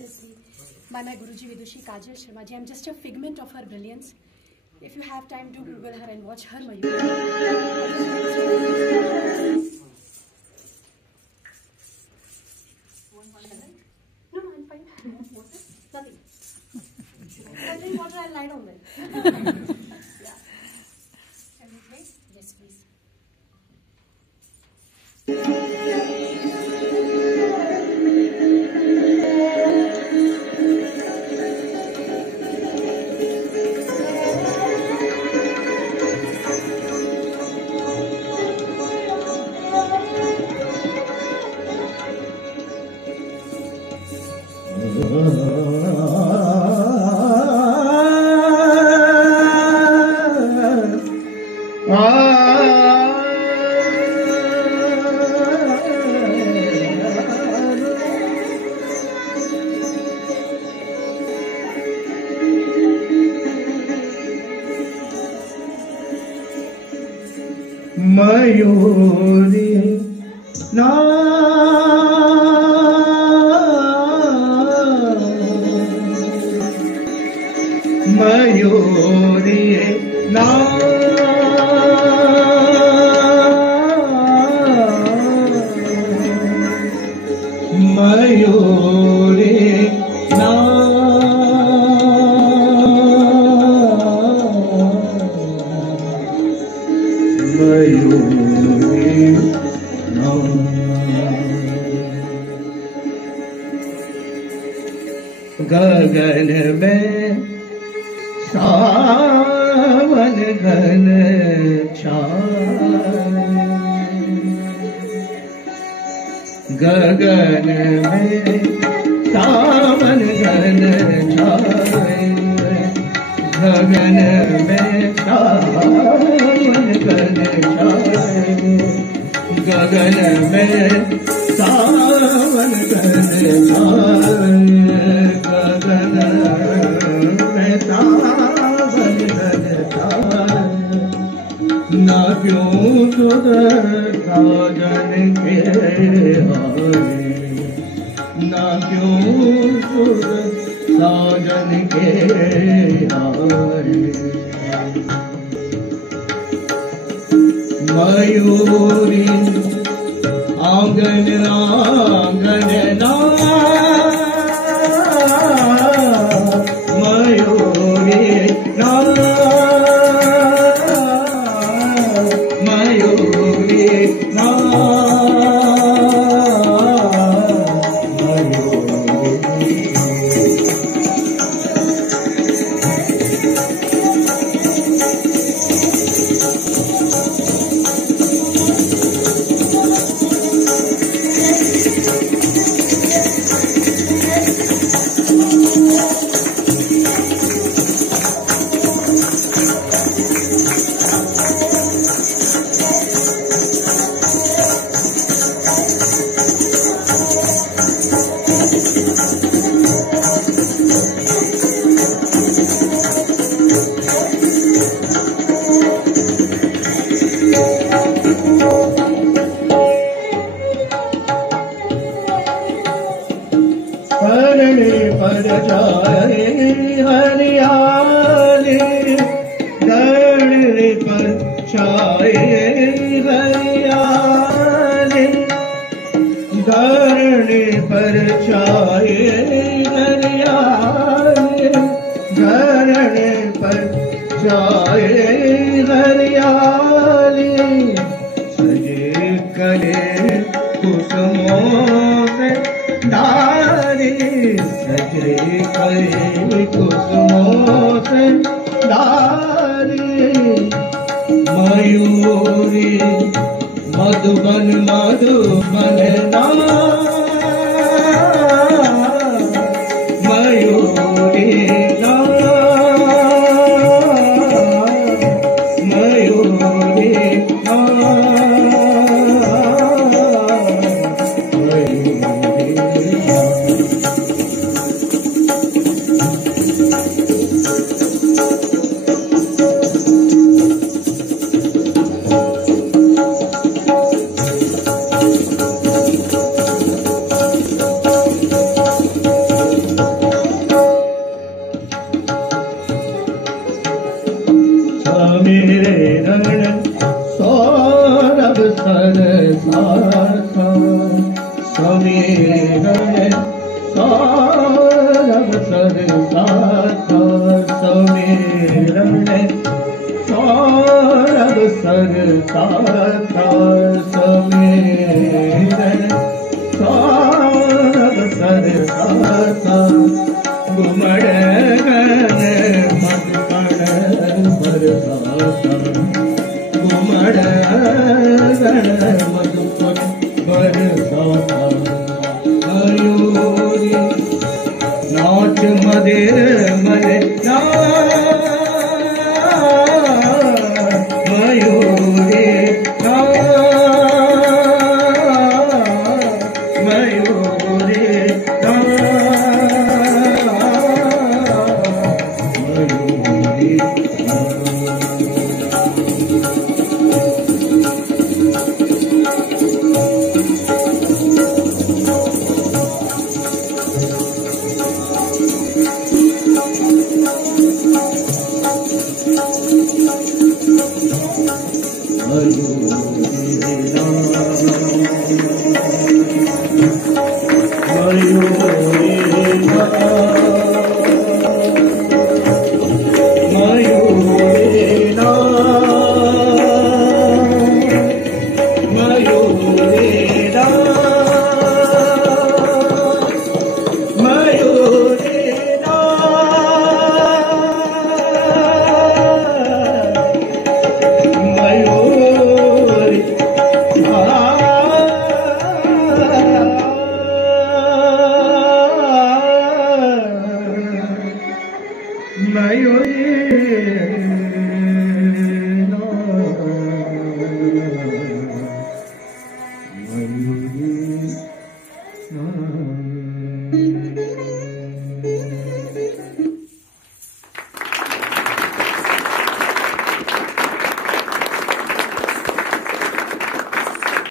Obviously, by my Guruji Vidushi Kajal Sharma ji. I'm just a figment of her brilliance. If you have time, do Google her and watch her Mayur. No, I'm fine. Nothing. I'll drink water, I'll lie down then. Yeah. Can we play? Yes, please. Mayuri ना मयूरी ना मयूरी ना गगन में सावन घन छाए गगन में सावन घन छाए गगन में सावन घन छाए गगन में सावन घन छाए गगन में सावन घन छाए ना क्यों सुध साजन के हाय ना क्यों सुध साजन के हाय मयूरी आंगन आंगन ना मयूरी ना मयूरी ना पर जाए हरियाली धरणी पर छाए हरियाली धरणी पर छाए हरियाली धरणी पर छाए हरियाली सजे करे कुसुमों से नारी सजे करे कुसुमों से नारी मयूरी मधुबन मधुबन ना मयूरी ना मयूरी ना सौरभ सरसा समेरण सौरभ सरसा समेरण सौरभ सरसा घुमड़ गन मधुकण बरसाता घुमड़ गन मधुकण बरसाता मयूरी नाच मदिर मले मयूरी मयूरी मयूरी